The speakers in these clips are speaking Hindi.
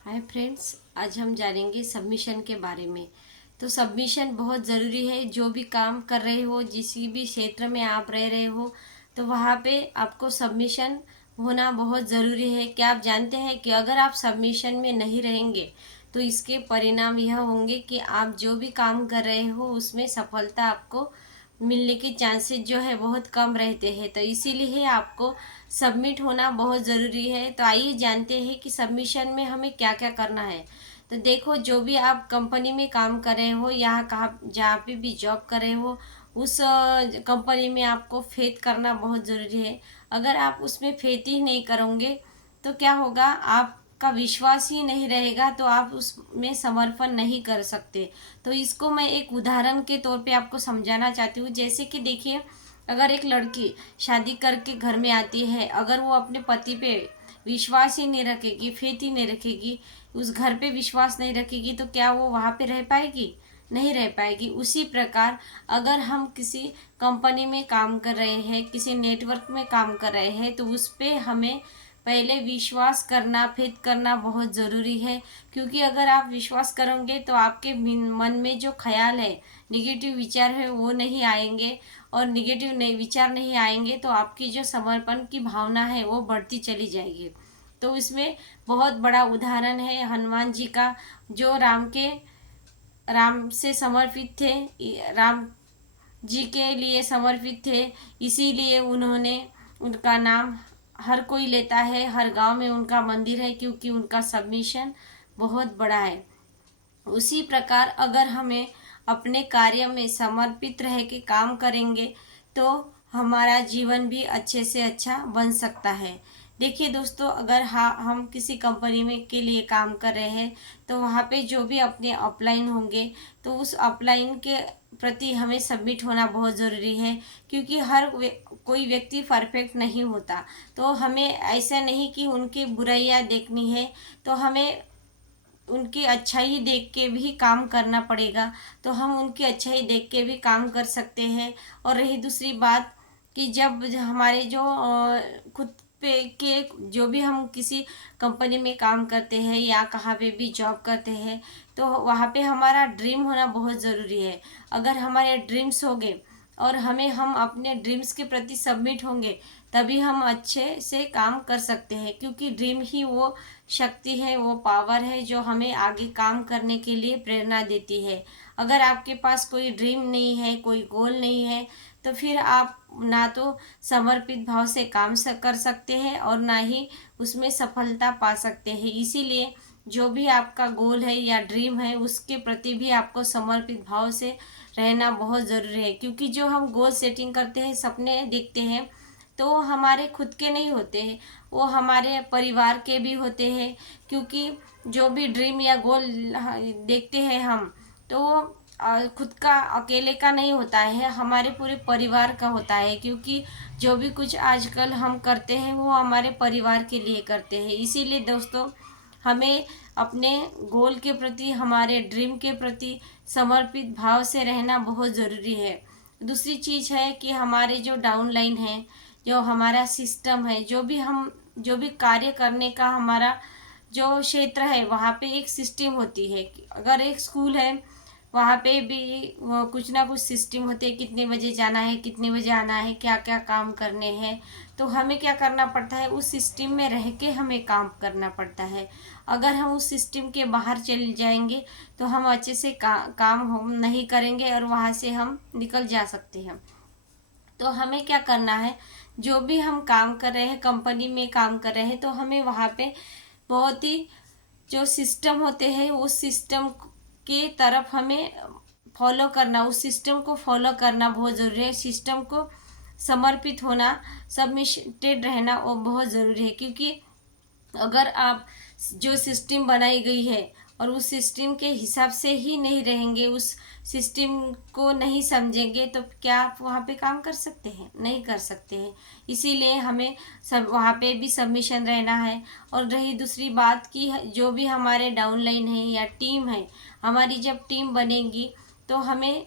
हाय फ्रेंड्स, आज हम जानेंगे सबमिशन के बारे में। तो सबमिशन बहुत ज़रूरी है। जो भी काम कर रहे हो, जिस भी क्षेत्र में आप रह रहे हो, तो वहाँ पे आपको सबमिशन होना बहुत ज़रूरी है। क्या आप जानते हैं कि अगर आप सबमिशन में नहीं रहेंगे तो इसके परिणाम यह होंगे कि आप जो भी काम कर रहे हो उसमें सफलता आपको मिलने के चांसेस जो है बहुत कम रहते हैं। तो इसीलिए आपको सबमिट होना बहुत ज़रूरी है। तो आइए जानते हैं कि सबमिशन में हमें क्या क्या करना है। तो देखो, जो भी आप कंपनी में काम कर रहे हो, यहाँ कहाँ जहाँ पे भी जॉब कर रहे हो, उस कंपनी में आपको फेथ करना बहुत ज़रूरी है। अगर आप उसमें फेथ ही नहीं करोगे तो क्या होगा, आपका विश्वास ही नहीं रहेगा तो आप उसमें समर्पण नहीं कर सकते। तो इसको मैं एक उदाहरण के तौर पे आपको समझाना चाहती हूँ। जैसे कि देखिए, अगर एक लड़की शादी करके घर में आती है, अगर वो अपने पति पे विश्वास ही नहीं रखेगी, फेथ ही नहीं रखेगी, उस घर पे विश्वास नहीं रखेगी, तो क्या वो वहाँ पे रह पाएगी? नहीं रह पाएगी। उसी प्रकार अगर हम किसी कंपनी में काम कर रहे हैं, किसी नेटवर्क में काम कर रहे हैं, तो उस पर हमें पहले विश्वास करना, फेथ करना बहुत ज़रूरी है। क्योंकि अगर आप विश्वास करोगे तो आपके मन में जो ख्याल है, निगेटिव विचार है, वो नहीं आएंगे। और निगेटिव नहीं विचार नहीं आएंगे तो आपकी जो समर्पण की भावना है वो बढ़ती चली जाएगी। तो इसमें बहुत बड़ा उदाहरण है हनुमान जी का, जो राम से समर्पित थे, राम जी के लिए समर्पित थे। इसीलिए उन्होंने, उनका नाम हर कोई लेता है, हर गांव में उनका मंदिर है, क्योंकि उनका सबमिशन बहुत बड़ा है। उसी प्रकार अगर हमें अपने कार्य में समर्पित रह के काम करेंगे तो हमारा जीवन भी अच्छे से अच्छा बन सकता है। देखिए दोस्तों, अगर हम किसी कंपनी में के लिए काम कर रहे हैं तो वहाँ पे जो भी अपने अपलाइन होंगे तो उस अपलाइन के प्रति हमें सबमिट होना बहुत ज़रूरी है। क्योंकि कोई व्यक्ति परफेक्ट नहीं होता। तो हमें ऐसा नहीं कि उनकी बुराइयां देखनी है, तो हमें उनकी अच्छाई देख के भी काम करना पड़ेगा। तो हम उनकी अच्छाई देख के भी काम कर सकते हैं। और रही दूसरी बात कि जब हमारे जो खुद पे के जो भी हम किसी कंपनी में काम करते हैं या कहाँ पे भी जॉब करते हैं, तो वहाँ पे हमारा ड्रीम होना बहुत ज़रूरी है। अगर हमारे ड्रीम्स होंगे और हम अपने ड्रीम्स के प्रति सबमिट होंगे, तभी हम अच्छे से काम कर सकते हैं। क्योंकि ड्रीम ही वो शक्ति है, वो पावर है जो हमें आगे काम करने के लिए प्रेरणा देती है। अगर आपके पास कोई ड्रीम नहीं है, कोई गोल नहीं है, तो फिर आप ना तो समर्पित भाव से काम कर सकते हैं और ना ही उसमें सफलता पा सकते हैं। इसीलिए जो भी आपका गोल है या ड्रीम है, उसके प्रति भी आपको समर्पित भाव से रहना बहुत ज़रूरी है। क्योंकि जो हम गोल सेटिंग करते हैं, सपने देखते हैं, तो हमारे खुद के नहीं होते हैं, वो हमारे परिवार के भी होते हैं। क्योंकि जो भी ड्रीम या गोल देखते हैं हम, तो वो खुद का अकेले का नहीं होता है, हमारे पूरे परिवार का होता है। क्योंकि जो भी कुछ आजकल हम करते हैं वो हमारे परिवार के लिए करते हैं। इसीलिए दोस्तों, हमें अपने गोल के प्रति, हमारे ड्रीम के प्रति समर्पित भाव से रहना बहुत ज़रूरी है। दूसरी चीज़ है कि हमारे जो डाउनलाइन है, जो हमारा सिस्टम है, जो भी कार्य करने का हमारा जो क्षेत्र है, वहाँ पे एक सिस्टम होती है। अगर एक स्कूल है, वहाँ पे भी वो कुछ ना कुछ सिस्टम होते हैं, कितने बजे जाना है, कितने बजे आना है, क्या क्या काम करने हैं। तो हमें क्या करना पड़ता है, उस सिस्टम में रह के हमें काम करना पड़ता है। अगर हम उस सिस्टम के बाहर चले जाएंगे तो हम अच्छे से काम हम नहीं करेंगे और वहाँ से हम निकल जा सकते हैं। तो हमें क्या करना है, जो भी हम काम कर रहे हैं, कंपनी में काम कर रहे हैं, तो हमें वहाँ पे बहुत ही जो सिस्टम होते हैं उस सिस्टम के तरफ हमें फॉलो करना, उस सिस्टम को फॉलो करना बहुत ज़रूरी है। सिस्टम को समर्पित होना, सबमिटेड रहना वो बहुत ज़रूरी है। क्योंकि अगर आप जो सिस्टम बनाई गई है और उस सिस्टम के हिसाब से ही नहीं रहेंगे, उस सिस्टम को नहीं समझेंगे, तो क्या आप वहाँ पे काम कर सकते हैं? नहीं कर सकते हैं। इसीलिए हमें सब वहाँ पे भी सबमिशन रहना है। और रही दूसरी बात कि जो भी हमारे डाउनलाइन है या टीम है, हमारी जब टीम बनेगी तो हमें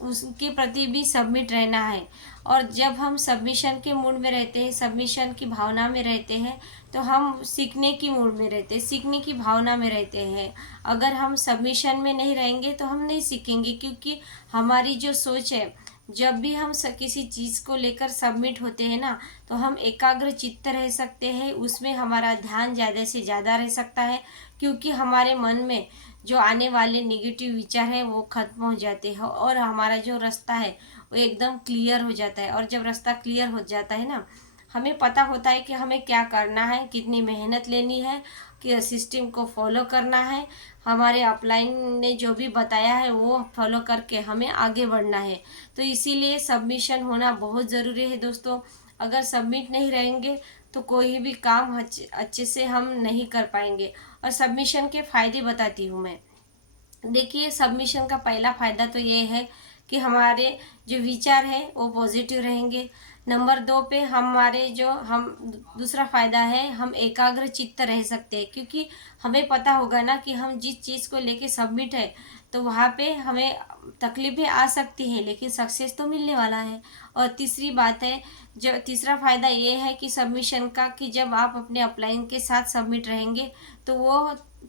उसके प्रति भी सबमिट रहना है। और जब हम सबमिशन के मूड में रहते हैं, सबमिशन की भावना में रहते हैं, तो हम सीखने की मूड में रहते हैं, सीखने की भावना में रहते हैं। अगर हम सबमिशन में नहीं रहेंगे तो हम नहीं सीखेंगे, क्योंकि हमारी जो सोच है, जब भी हम किसी चीज़ को लेकर सबमिट होते हैं ना, तो हम एकाग्र चित्त रह सकते हैं, उसमें हमारा ध्यान ज़्यादा से ज़्यादा रह सकता है, क्योंकि हमारे मन में जो आने वाले नेगेटिव विचार हैं वो खत्म हो जाते हैं और हमारा जो रास्ता है वो एकदम क्लियर हो जाता है। और जब रास्ता क्लियर हो जाता है ना, हमें पता होता है कि हमें क्या करना है, कितनी मेहनत लेनी है, कि सिस्टम को फॉलो करना है, हमारे अपलाइन ने जो भी बताया है वो फॉलो करके हमें आगे बढ़ना है। तो इसीलिए सबमिशन होना बहुत ज़रूरी है दोस्तों। अगर सबमिट नहीं रहेंगे तो कोई भी काम अच्छे से हम नहीं कर पाएंगे। और सबमिशन के फ़ायदे बताती हूँ मैं। देखिए, सबमिशन का पहला फ़ायदा तो ये है कि हमारे जो विचार हैं वो पॉजिटिव रहेंगे। नंबर 2 पे हमारे जो हम दूसरा फ़ायदा है, हम एकाग्र चित्त रह सकते हैं, क्योंकि हमें पता होगा ना कि हम जिस चीज़ को लेके सबमिट है, तो वहाँ पे हमें तकलीफ़ें आ सकती है, लेकिन सक्सेस तो मिलने वाला है। और तीसरी बात है, जो तीसरा फ़ायदा ये है कि सबमिशन का, कि जब आप अपने अपलाइन के साथ सबमिट रहेंगे तो वो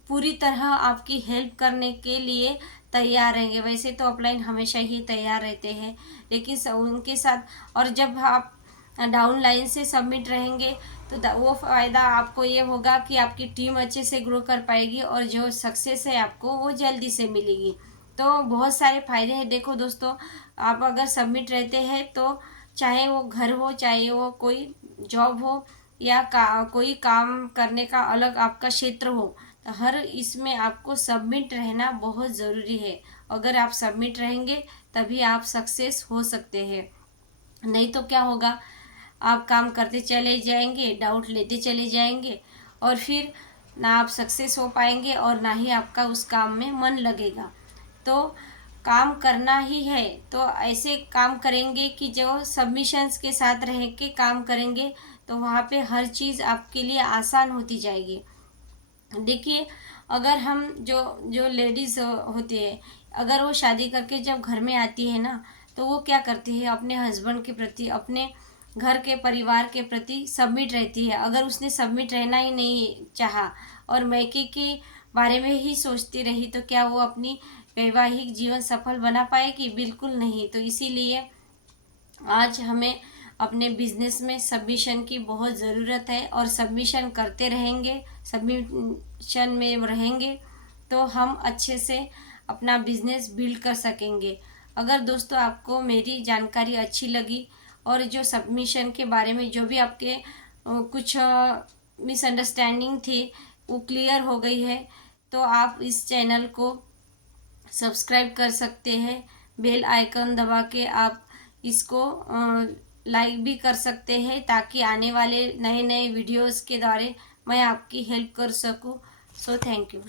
पूरी तरह आपकी हेल्प करने के लिए तैयार रहेंगे। वैसे तो अपलाइन हमेशा ही तैयार रहते हैं, लेकिन उनके साथ, और जब आप डाउन लाइन से सबमिट रहेंगे तो वो फ़ायदा आपको ये होगा कि आपकी टीम अच्छे से ग्रो कर पाएगी और जो सक्सेस है आपको वो जल्दी से मिलेगी। तो बहुत सारे फ़ायदे हैं। देखो दोस्तों, आप अगर सबमिट रहते हैं तो चाहे वो घर हो, चाहे वो कोई जॉब हो, या कोई काम करने का अलग आपका क्षेत्र हो, तो हर इसमें आपको सबमिट रहना बहुत ज़रूरी है। अगर आप सबमिट रहेंगे तभी आप सक्सेस हो सकते हैं। नहीं तो क्या होगा, आप काम करते चले जाएंगे, डाउट लेते चले जाएंगे, और फिर ना आप सक्सेस हो पाएंगे और ना ही आपका उस काम में मन लगेगा। तो काम करना ही है तो ऐसे काम करेंगे कि जो सबमिशंस के साथ रह के काम करेंगे, तो वहाँ पे हर चीज़ आपके लिए आसान होती जाएगी। देखिए, अगर हम जो जो लेडीज़ होती है, अगर वो शादी करके जब घर में आती है ना, तो वो क्या करती है, अपने हस्बैंड के प्रति, अपने घर के परिवार के प्रति सबमिट रहती है। अगर उसने सबमिट रहना ही नहीं चाहा और मैके के बारे में ही सोचती रही, तो क्या वो अपनी वैवाहिक जीवन सफल बना पाएगी? बिल्कुल नहीं। तो इसीलिए आज हमें अपने बिजनेस में सबमिशन की बहुत ज़रूरत है, और सबमिशन करते रहेंगे, सबमिशन में रहेंगे तो हम अच्छे से अपना बिजनेस बिल्ड कर सकेंगे। अगर दोस्तों आपको मेरी जानकारी अच्छी लगी और जो सबमिशन के बारे में जो भी आपके कुछ मिसअंडरस्टैंडिंग थी वो क्लियर हो गई है, तो आप इस चैनल को सब्सक्राइब कर सकते हैं। बेल आइकन दबा के आप इसको लाइक भी कर सकते हैं, ताकि आने वाले नए नए वीडियोस के द्वारा मैं आपकी हेल्प कर सकूं। So thank you.